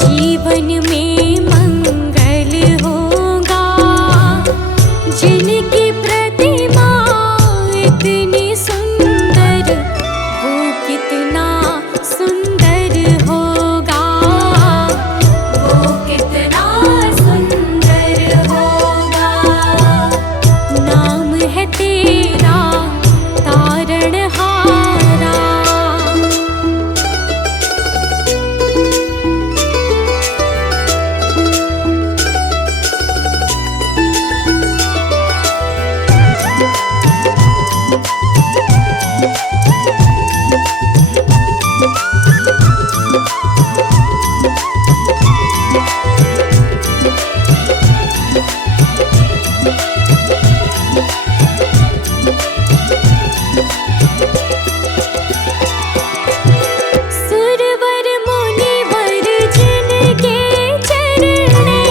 जीवन में मंगल होगा। जिनकी प्रतिमा इतनी सुंदर, वो कितना सुंदर होगा। वो कितना सुंदर होगा। नाम है तेरा तारणहारा। सुरवर मुनिवर जिनके चरणे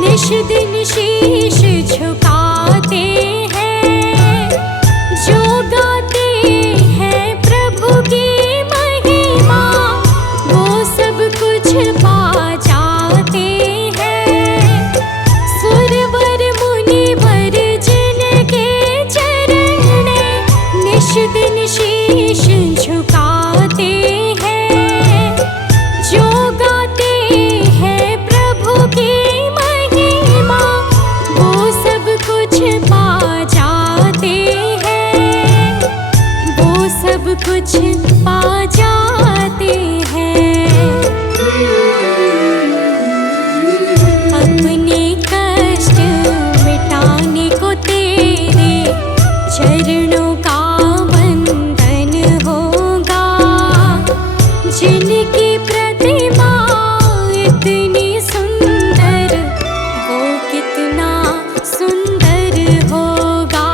निश दिन शीश झुकाते हैं। जो गाते हैं प्रभु की महिमा, वो सब कुछ पा जाते हैं। सुरवर मुनिवर जिनके चरणे निश दिन शीश झुकाते हैं। जो गाते हैं प्रभु की महिमा, वो सब कुछ पा जाते हैं। वो सब कुछ पा जाते हैं। अपने कष्ट मिटाने को तेरे चरणों का वंदन होगा। जिनकी प्रतिमा इतनी सुंदर, वो कितना सुंदर होगा।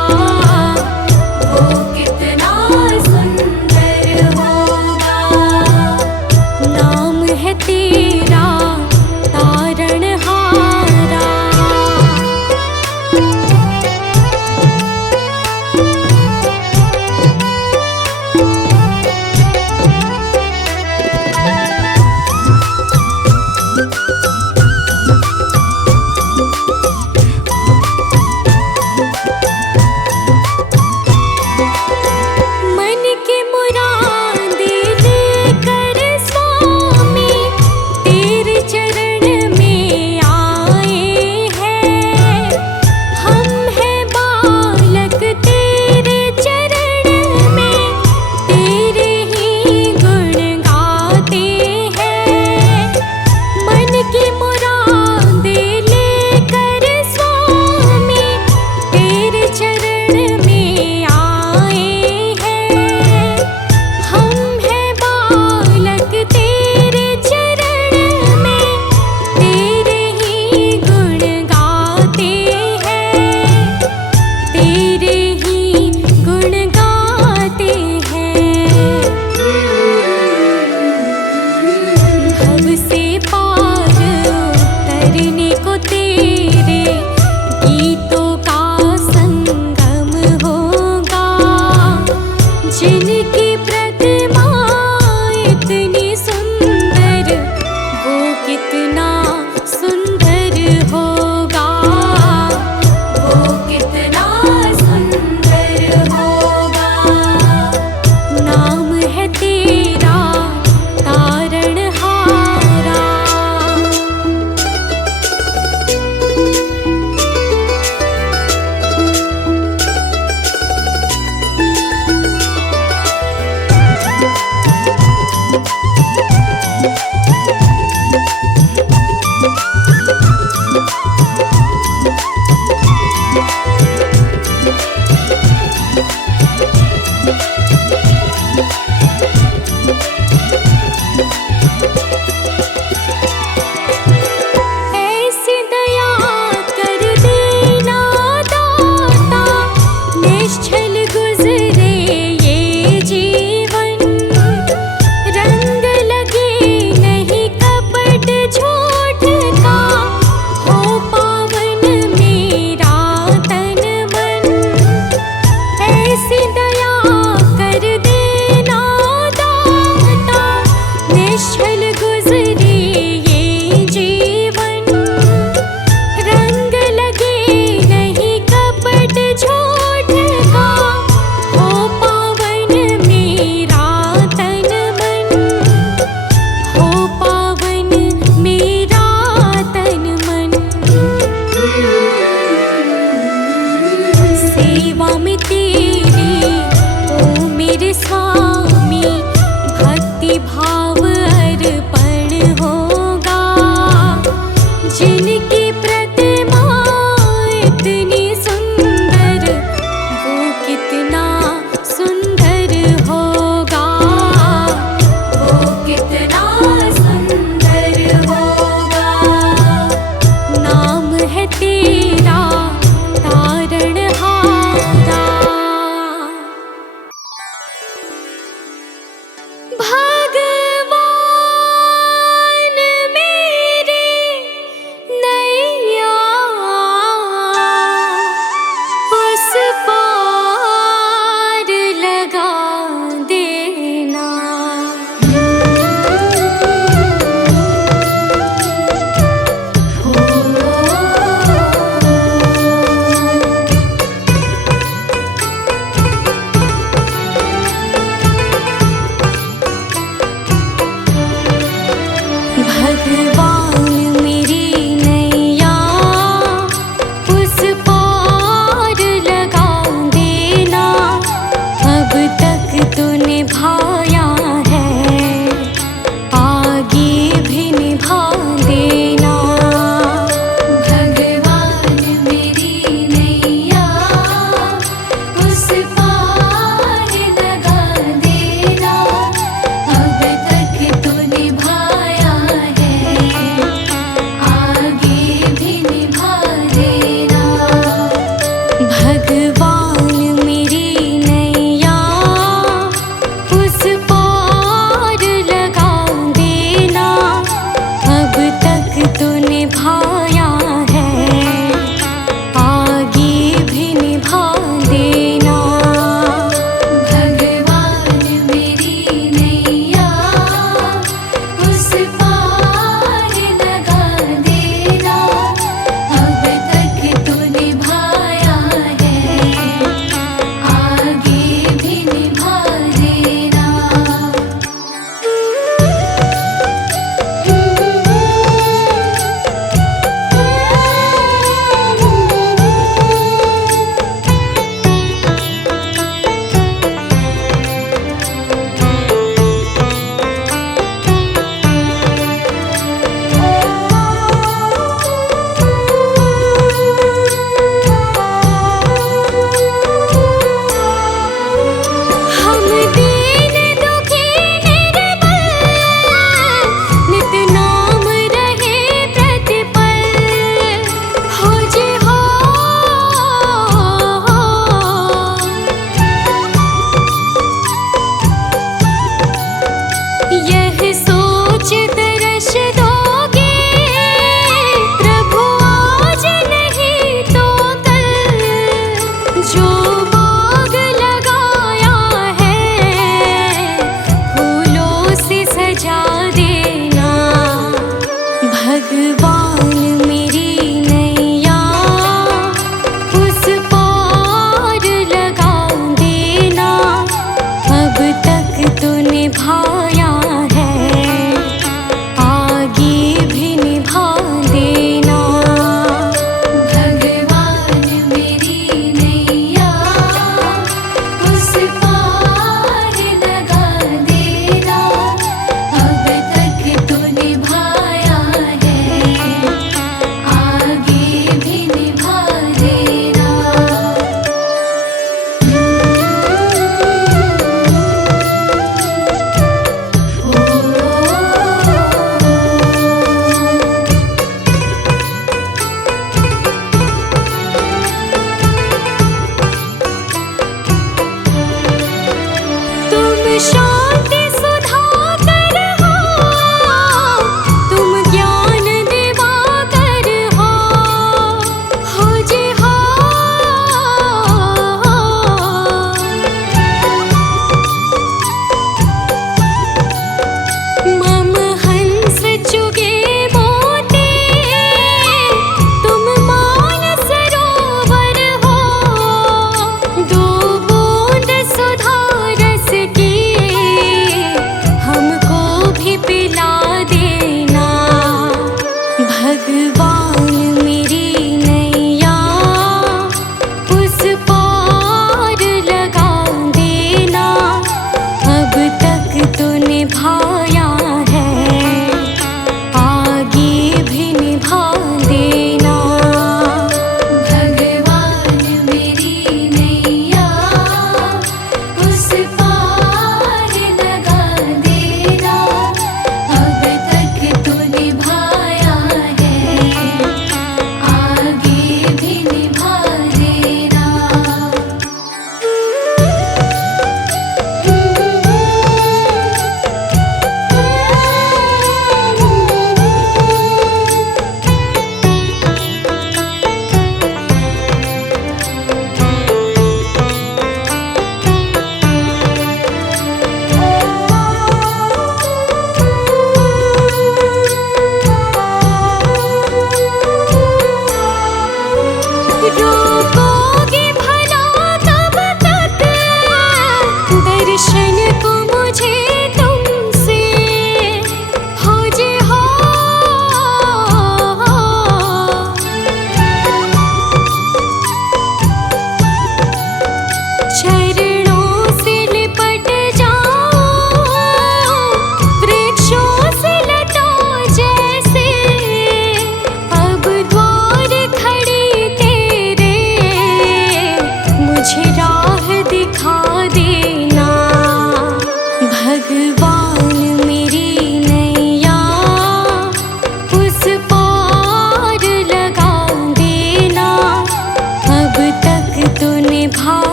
वो कितना सुंदर होगा। नाम है तेरा तारणहारा। मन की मुरादें लेकर स्वामी तेरे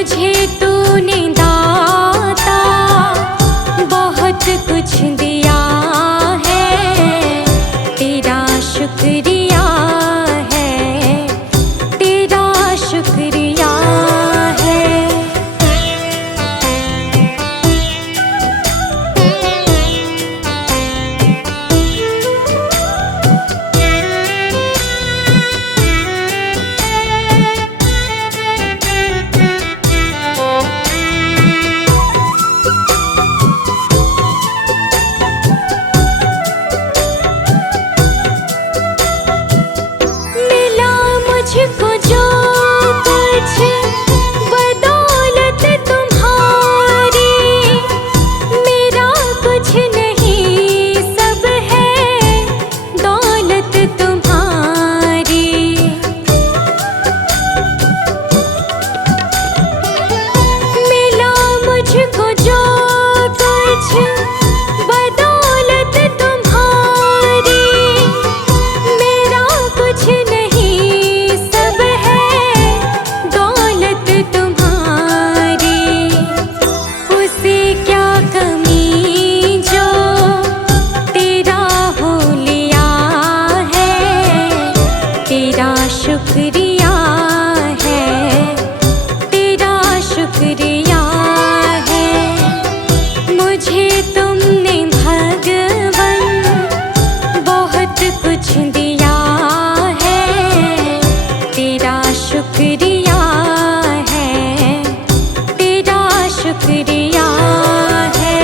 मुझे तूने दाता बहुत कुछ दिया है, तेरा शुक्रिया है, तेरा शुक्रिया है। मिला मुझको जो कुछ बदौलत तुम्हारी, मेरा कुछ नहीं सब है दौलत तुम्हारी। मिला मुझको जो कुछ बदौलत तुम्हारी, मेरा कुछ नहीं सब है दौलत तुम्हारी। उसे क्या कमी जो तेरा हो लिया है, तेरा शुक्रिया है, तेरा शुक्रिया है। मुझे तुमने भगवन बहुत कुछ दिया है, तेरा शुक्रिया है, तेरा शुक्रिया है।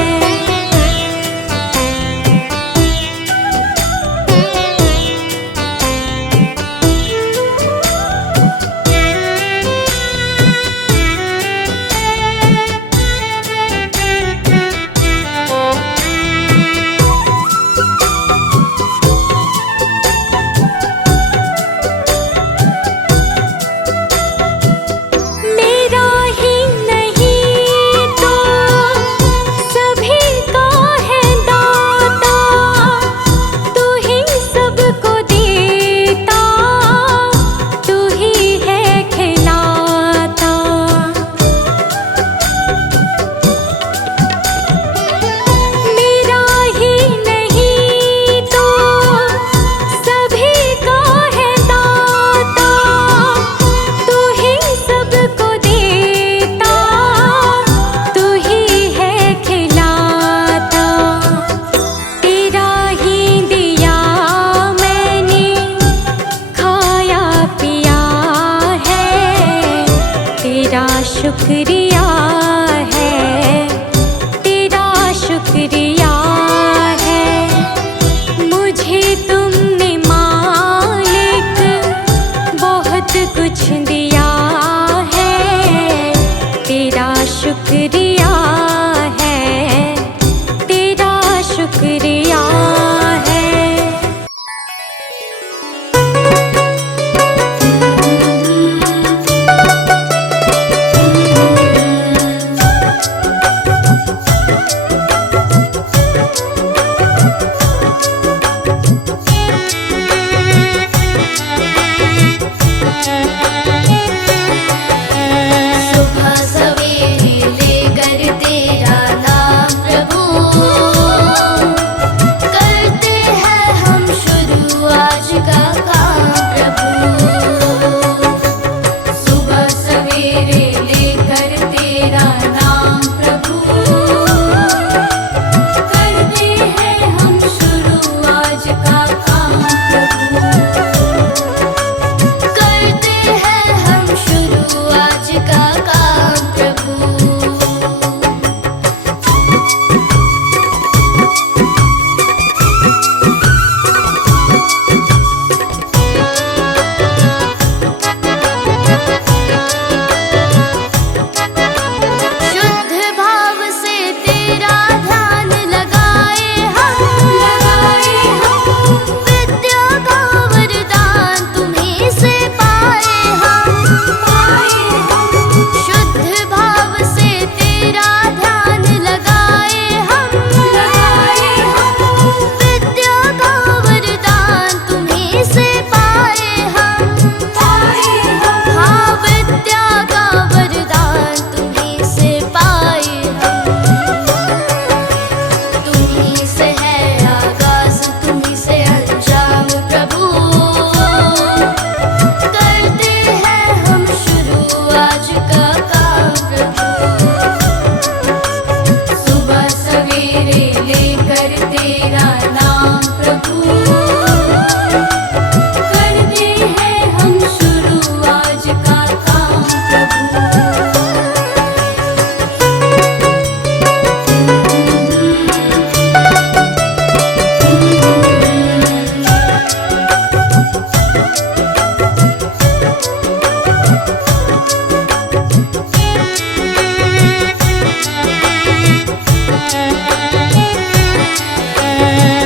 मेरा ही नहीं तो सभी का है दाता, तू ही सबको देता, तू ही है खिलाता। मेरा ही नहीं तो सभी का है दाता, तू ही सबको देता, तू ही है खिलाता। तेरा ही दिया मैंने खाया पिया है, तेरा शुक्रिया है, तेरा शुक्रिया है। मुझे तुमने मालिक बहुत कुछ दिया है, तेरा शुक्रिया है, तेरा शुक्रिया है। सुबह सवेरे ले गए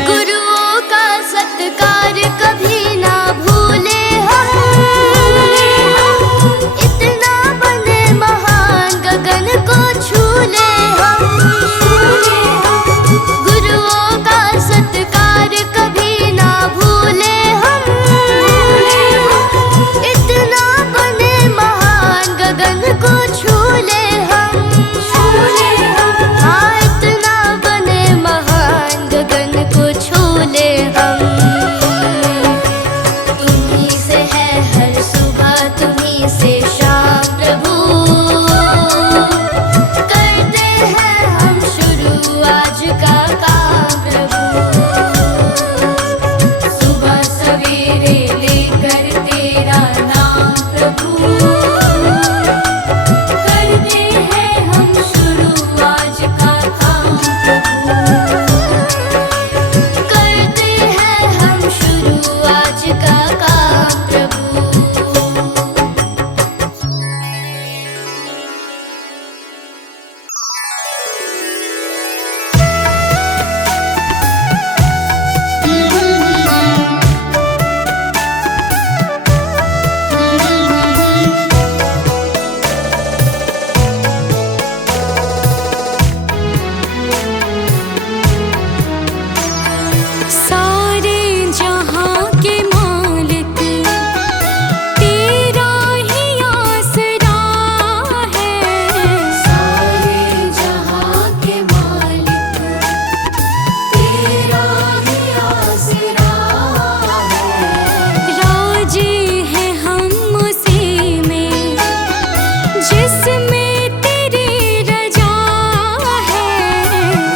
गुरुओं का सत्कार कभी ना भूले हम, इतना बने महान गगन को छू ले हम। गुरुओं का सत्कार कभी ना भूले हम, इतना बने महान गगन को छू ले हम। हाँ, इतना बने महान गगन को छू ले हम। तुम्हीं से है हर सुबह, तुम्हीं से शाम प्रभु, करते हैं हम शुरू आज का काम प्रभु। सुबह सवेरे लेकर तेरा नाम प्रभु, करते हैं हम शुरू आज का काम प्रभु, करते हैं हम शुरू आज का काम प्रभु। सारे जहां के मालिक तेरा ही आसरा है। सारे जहां के मालिक तेरा ही आसरा है। राजी है हम उसी में जिसमें तेरी रजा है।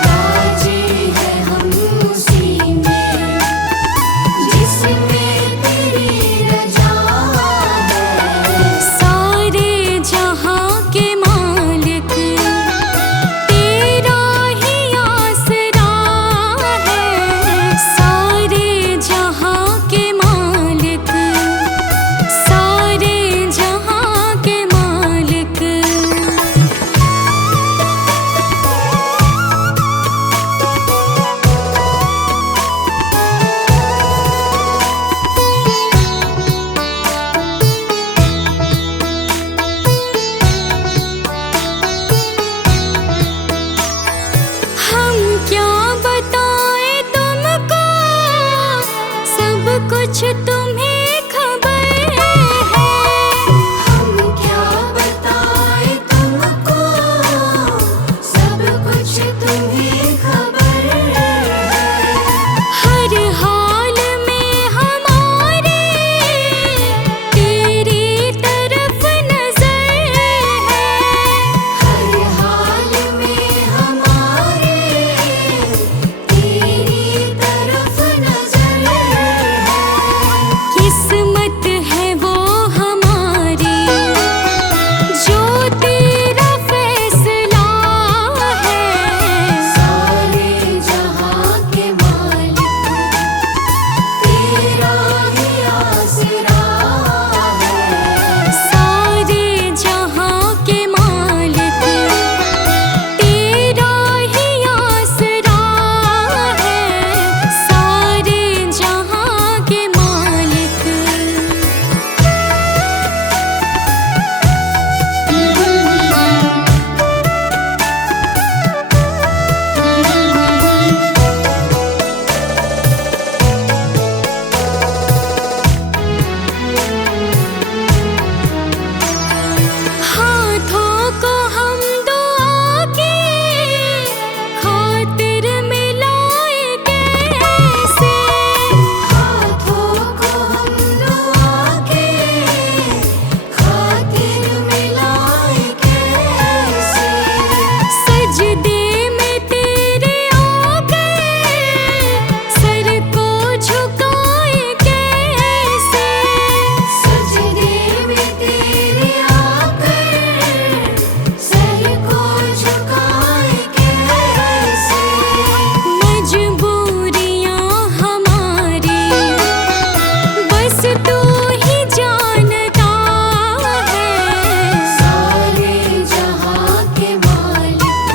राजी है हम उसी में जिसमें तेरी रजा है। सारे जहां के मालिक तेरा ही आसरा है। सारे जहां के मालिक, सारे जहां के मालिक। हम क्या बताएं तुमको, सब कुछ तुम्हें खबर है। हम क्या बताएं तुमको, सब कुछ तुम्हें खबर है। हर हाल में हमारे तेरी तरफ नजर है। हर हाल में हमारे तेरी तरफ नजर है। किस्मत है वो हमारी जो तेरा फैसला है। सारे जहां के मालिक तेरा ही आसरा है। सारे जहां के मालिक तेरा ही आसरा है। सारे जहां के मालिक। हाथों को हम दुआ की खातिर मिलाए कैसे। हाथों को हम दुआ की खातिर मिलाए कैसे। सजदे में तेरे आकर सर को झुकाए कैसे। सजदे में तेरे आकर सर को झुकाए कैसे। मजबूरियां हमारी बस तू ही जानता है। सारे जहां के मालिक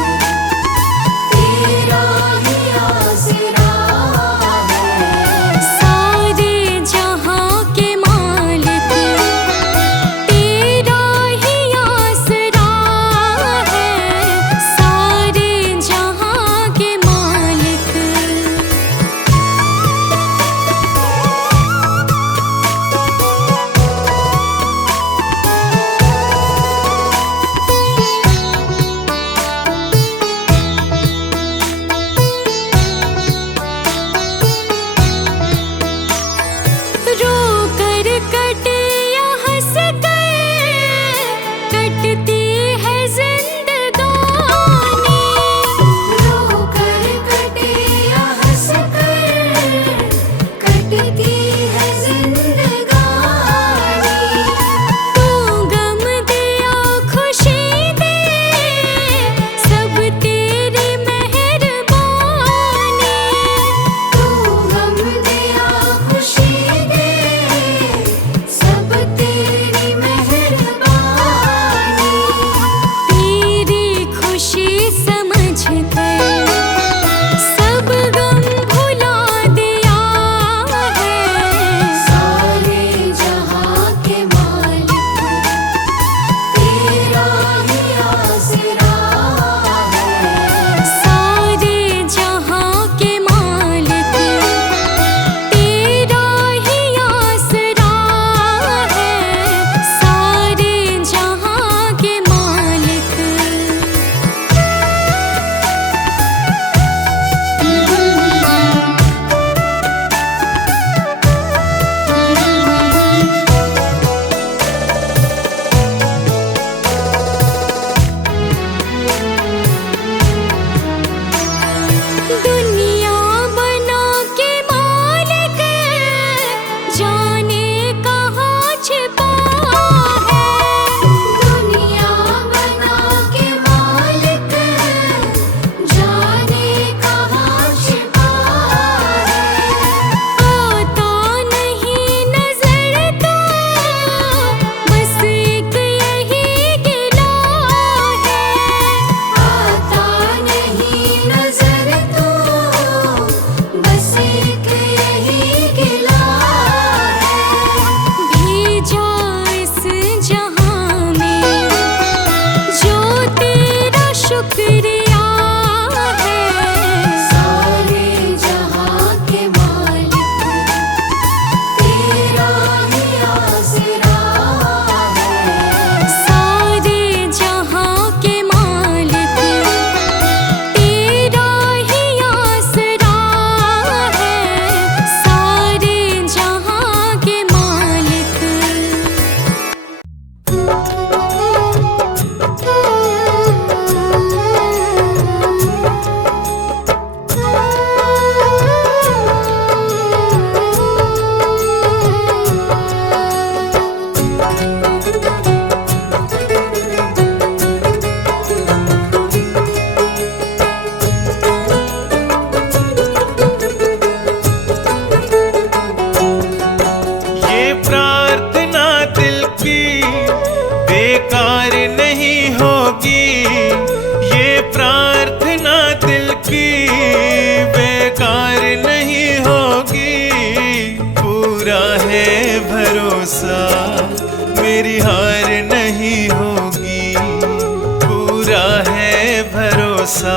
भरोसा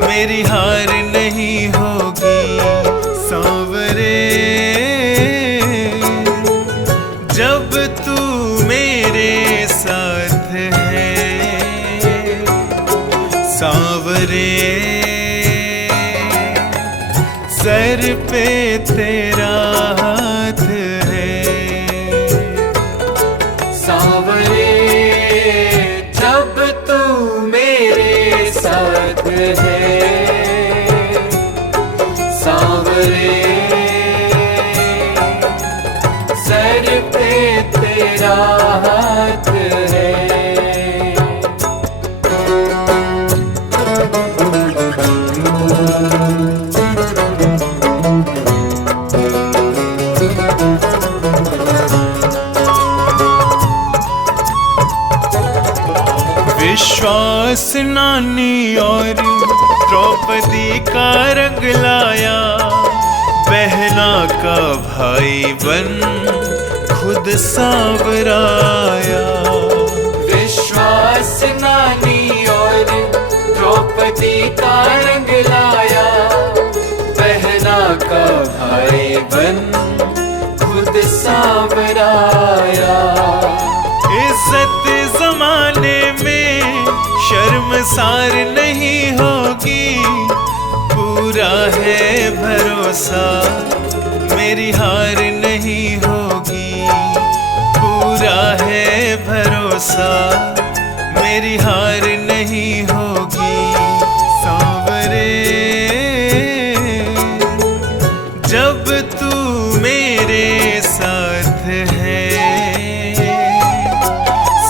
मेरी हार नहीं होगी। सांवरे जब तू मेरे साथ है, सांवरे सर पे तेरा हाथ है। सांवरे जब तू मेरे साथ है, सांवरे सर पे तेरा हाथ है। विश्वास नानी और द्रौपदी का रंग लाया, बहना का भाई बन खुद सांवराया। विश्वास नानी और द्रौपदी का रंग लाया, बहना का भाई बन खुद सांवराया। इज्जत जमाने में शर्मसार नहीं होगी, पूरा है भरोसा मेरी हार नहीं होगी। पूरा है भरोसा मेरी हार नहीं होगी। सांवरे जब तू मेरे साथ है,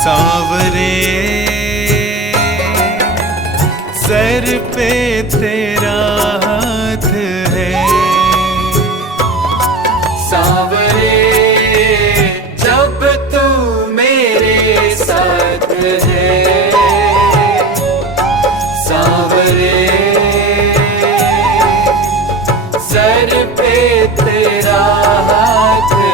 सांवरे सर पे तेरा हाथ है। सांवरे जब तू मेरे साथ है, सांवरे सर पे तेरा हाथ है।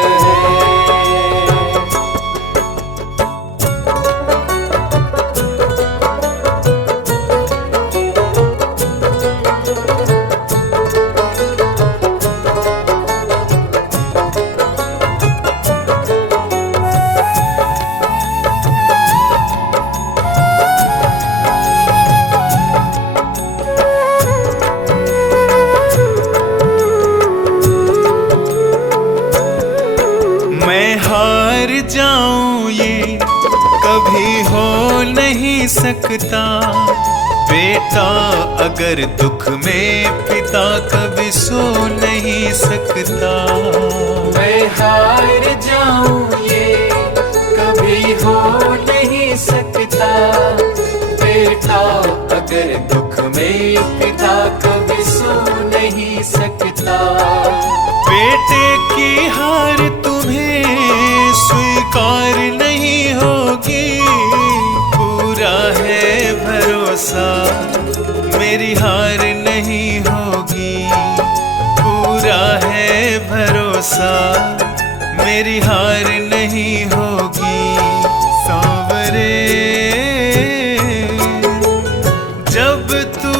मैं हार जाऊं ये कभी हो नहीं सकता, बेटा अगर दुख में पिता कभी सो नहीं सकता। मैं हार जाऊं ये कभी हो नहीं सकता, बेटा अगर दुख में पिता कभी सो नहीं सकता। बेटे की हार तुम्हें स्वीकार नहीं होगी, पूरा है भरोसा मेरी हार नहीं होगी। पूरा है भरोसा मेरी हार नहीं होगी। सांवरे जब तू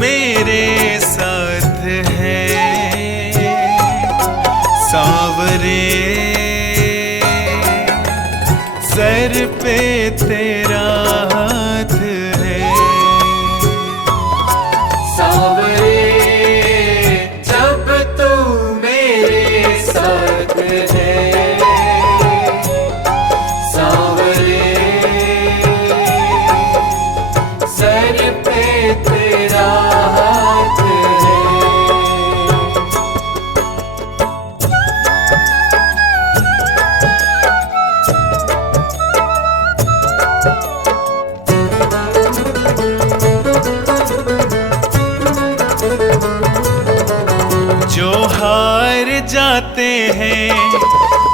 मेरे साथ है, सांवरे सर पे तेरा हाथ है। सांवरे जब तू मेरे साथ है, सांवरे सर पे तेरा हाथ है। जो हार जाते हैं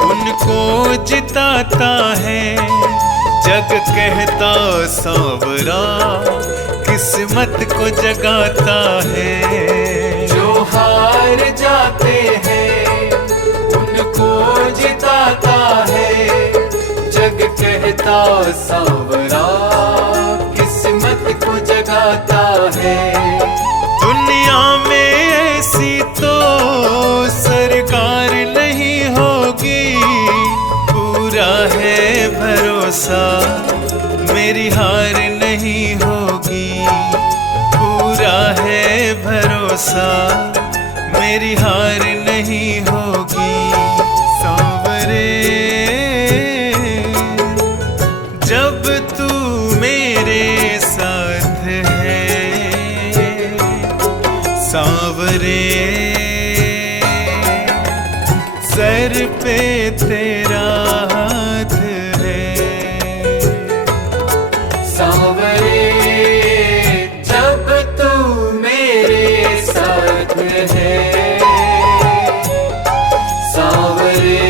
उनको जिताता है, जग कहता सांवरा किस्मत को जगाता है। जो हार जाते हैं उनको जिताता है, जग कहता सांवरा किस्मत प्रीत को जगाता है। दुनिया में ऐसी तो सरकार नहीं होगी, पूरा है भरोसा मेरी हार नहीं होगी, पूरा है भरोसा मेरी हार नहीं होगी। सांवरे जब तू मेरे साथ है, सांवरे सर पे तेरा हाथ है। सांवरे जब तू मेरे साथ है, सांवरे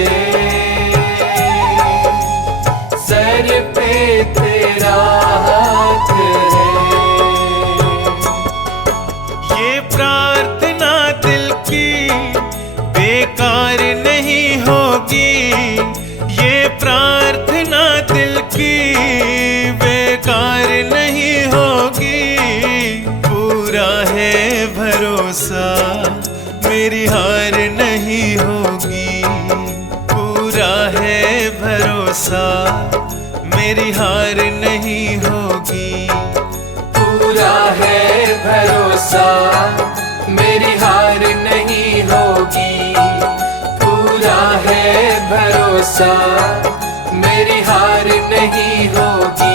सर पे तेरा हाथ है। ये प्रार्थना दिल की बेकार नहीं होगी, ये प्रार्थना दिल की बेकार नहीं होगी, पूरा है भरोसा मेरी हार नहीं होगी, पूरा है भरोसा मेरी हार नहीं होगी, पूरा है भरोसा मेरी हार नहीं होगी, पूरा है भरोसा मेरी हार नहीं होगी।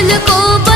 दिल को